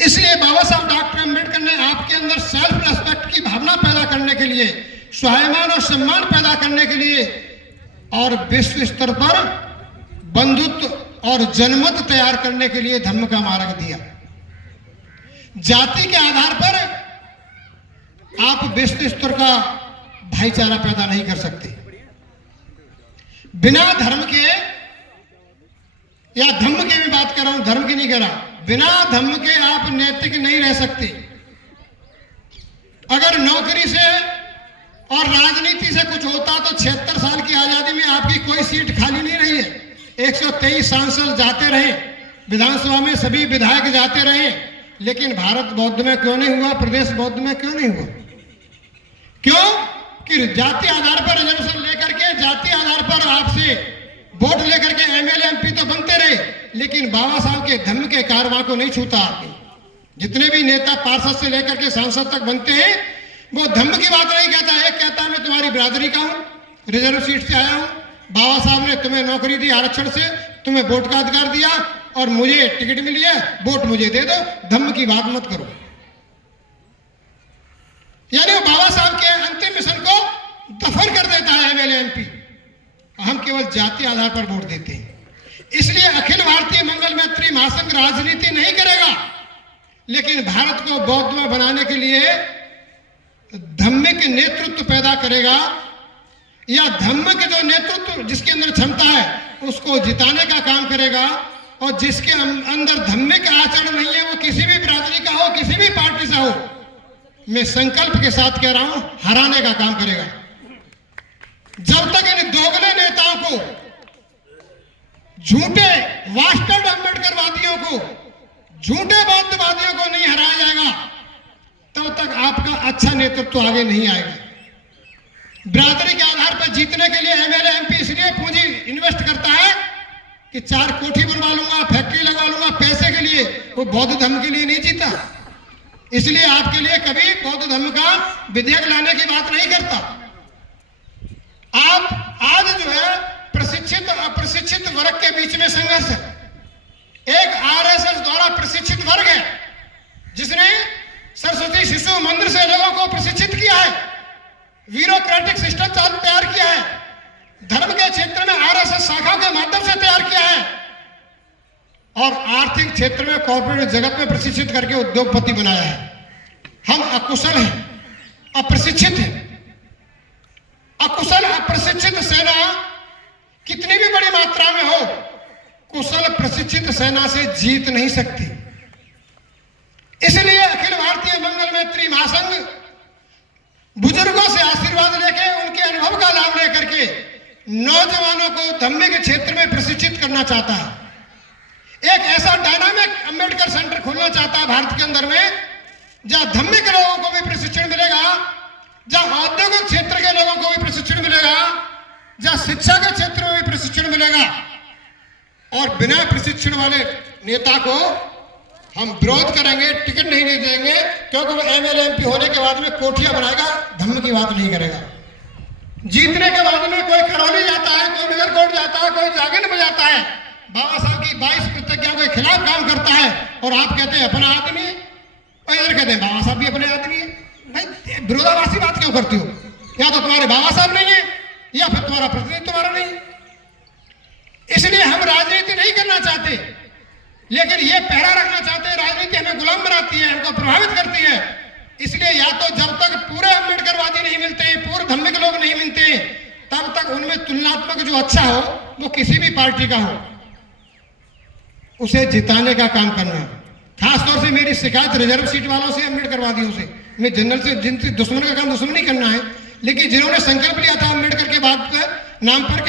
इसलिए बाबा साहब डॉक्टर अम्बेडकर ने आपके अंदर सेल्फ रेस्पेक्ट की भावना पैदा करने के लिए, स्वाभिमान और सम्मान पैदा करने के लिए और विश्व स्तर पर बंधुत्व और जनमत तैयार करने के लिए धम्म का मार्ग दिया। जाति के आधार पर आप विश्व स्तर का भाईचारा पैदा नहीं कर सकते। बिना धर्म के, या धम्म की मैं बात कर रहा हूं, धर्म की नहीं कर रहा, बिना धम्म के आप नैतिक नहीं रह सकते। अगर नौकरी से और राजनीति से कुछ होता तो 76 साल की आजादी में आपकी कोई सीट खाली नहीं रही है। 123 सांसद जाते रहे, विधानसभा में सभी विधायक जाते रहे, लेकिन भारत बौद्ध में क्यों नहीं हुआ, प्रदेश बौद्ध में क्यों नहीं हुआ? क्यों? कि जाति आधार पर रिजर्वेशन लेकर के, जाति आधार पर आपसे वोट लेकर के एमएलए एमपी तो बनते रहे, लेकिन बाबा साहब के धम्म के कारवां को नहीं छूता आपने। जितने भी नेता पार्षद से लेकर के सांसद तक बनते हैं, वो धम्म की बात नहीं कहता। एक कहता है मैं तुम्हारी बिरादरी का हूं, रिजर्व सीट से आया हूं, बाबा साहब ने तुम्हें नौकरी दी आरक्षण से, तुम्हें वोट का अधिकार दिया और मुझे टिकट मिली है, वोट मुझे दे दो, धम्म की बात मत करो। यानी वो बाबा साहब के अंतिम मिशन को दफन कर देता है एमएलए एमपी। हम केवल जाति आधार पर वोट देते हैं। इसलिए अखिल भारतीय मंगल मैत्री महासंघ राजनीति नहीं करेगा, लेकिन भारत को बौद्ध में बनाने के लिए धम्मिक नेतृत्व पैदा करेगा, या धम्म के जो नेतृत्व जिसके अंदर क्षमता है उसको जिताने का काम करेगा, और जिसके अंदर धम्मिक आचरण नहीं है, वो किसी भी बिरादरी का हो, किसी भी पार्टी से हो, मैं संकल्प के साथ कह रहा हूं, हराने का काम करेगा। जब तक इन दोगले नेताओं को, झूठे वास्टर्ड अम्बेडकरवादियों को, झूठे बौद्धवादियों को नहीं हराया जाएगा, तब तक आपका अच्छा नेतृत्व आगे नहीं आएगा। बिरादरी के आधार पर जीतने के लिए एमएलए एमपी इसलिए पूंजी इन्वेस्ट करता है कि 4 कोठी बनवा लूंगा, फैक्ट्री लगवा लूंगा, पैसे के लिए। वो बौद्ध धर्म के लिए नहीं जीता। इसलिए आपके लिए कभी बौद्ध धर्म का विधेयक लाने की बात नहीं करता। आप आज जो है प्रशिक्षित और अप्रशिक्षित वर्ग के बीच में संघर्ष है। एक आरएसएस द्वारा प्रशिक्षित वर्ग है जिसने सरस्वती शिशु मंदिर से लोगों को प्रशिक्षित किया है, ब्यूरोक्रेटिक सिस्टम तैयार किया है, धर्म के क्षेत्र में आरएसएस शाखा के माध्यम से तैयार किया है, और आर्थिक क्षेत्र में कॉर्पोरेट जगत में प्रशिक्षित करके उद्योगपति बनाया है। हम अकुशल हैं, अप्रशिक्षित हैं। अकुशल अप्रशिक्षित सेना कितनी भी बड़ी मात्रा में हो, कुशल प्रशिक्षित सेना से जीत नहीं सकती। इसलिए अखिल भारतीय मंगल मैत्री महासंघ बुजुर्गों से आशीर्वाद लेके, उनके अनुभव का लाभ लेकर के नौजवानों को धम्मे के क्षेत्र में प्रशिक्षित करना चाहता है। एक ऐसा डायनामिक अम्बेडकर सेंटर खोलना चाहता है भारत के अंदर में, जहां धम्मे के लोगों को भी प्रशिक्षण मिलेगा, जहां औद्योगिक क्षेत्र के लोगों को भी प्रशिक्षण मिलेगा, जहां शिक्षा के क्षेत्र में भी प्रशिक्षण मिलेगा। और बिना प्रशिक्षण वाले नेता को हम विरोध करेंगे, टिकट नहीं देंगे, क्योंकि वो एमएलए एमपी होने के बाद में कोठियां बनाएगा, धम्म की बात नहीं करेगा। जीतने के बाद में कोई करौली जाता है, कोई नगरकोट जाता है, कोई जागरण में जाता है, बाबा साहब की 22 प्रतिज्ञाओं के खिलाफ काम करता है, और आप कहते हैं अपना आदमी, और इधर कहते हैं बाबा साहब भी अपने आदमी है। भाई विरोधाभासी बात क्यों करती हो? या तो तुम्हारे बाबा साहब नहीं है, या फिर तुम्हारा प्रतिनिधि तुम्हारा नहीं। इसलिए हम राजनीति नहीं करना चाहते, लेकिन ये पहरा रखना चाहते हैं। राजनीति हमें गुलाम बनाती है, हमको प्रभावित करती है। इसलिए या तो जब तक पूरे अम्बेडकरवादी नहीं मिलते, पूरे धम्मिक लोग नहीं मिलते, तब तक उनमें तुलनात्मक जो अच्छा हो वो किसी भी पार्टी का हो, उसे जिताने का काम करना। खासतौर से मेरी शिकायत रिजर्व सीट वालों से, अम्बेडकरवादियों से। मैं जनरल से, जिनसे दुश्मन का काम दुश्मन नहीं करना है, लेकिन जिन्होंने संकल्प लिया था अम्बेडकर के बाद नाम पर